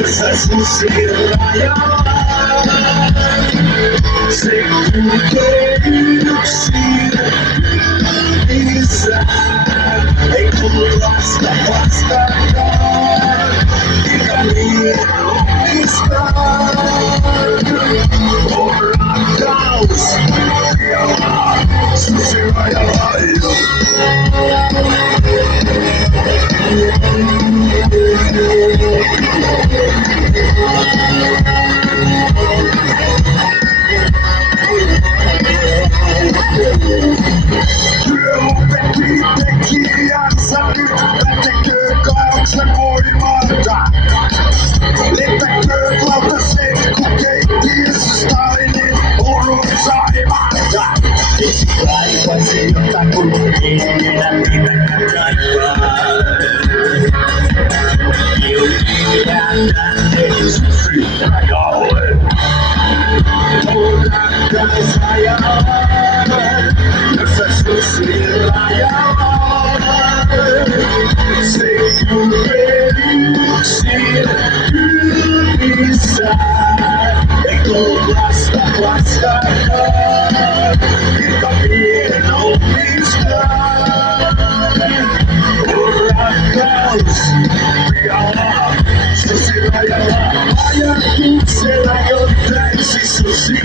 Essa sucederá sem querer ser isa como basta e caminho está por a causa e ela sucederá. Esse vai fazer eu tá com ele na vida eu ia sofrer toda casa essa sociedade sem o perigo se pisar é como basta e também não está por acaso será eu dance sushi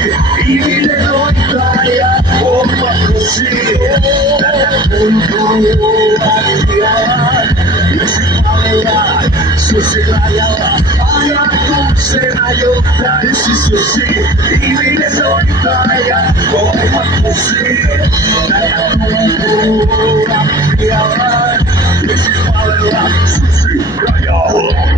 e noitaia uma cozinha será eu dance sushi e noitaia uma cozinha sushi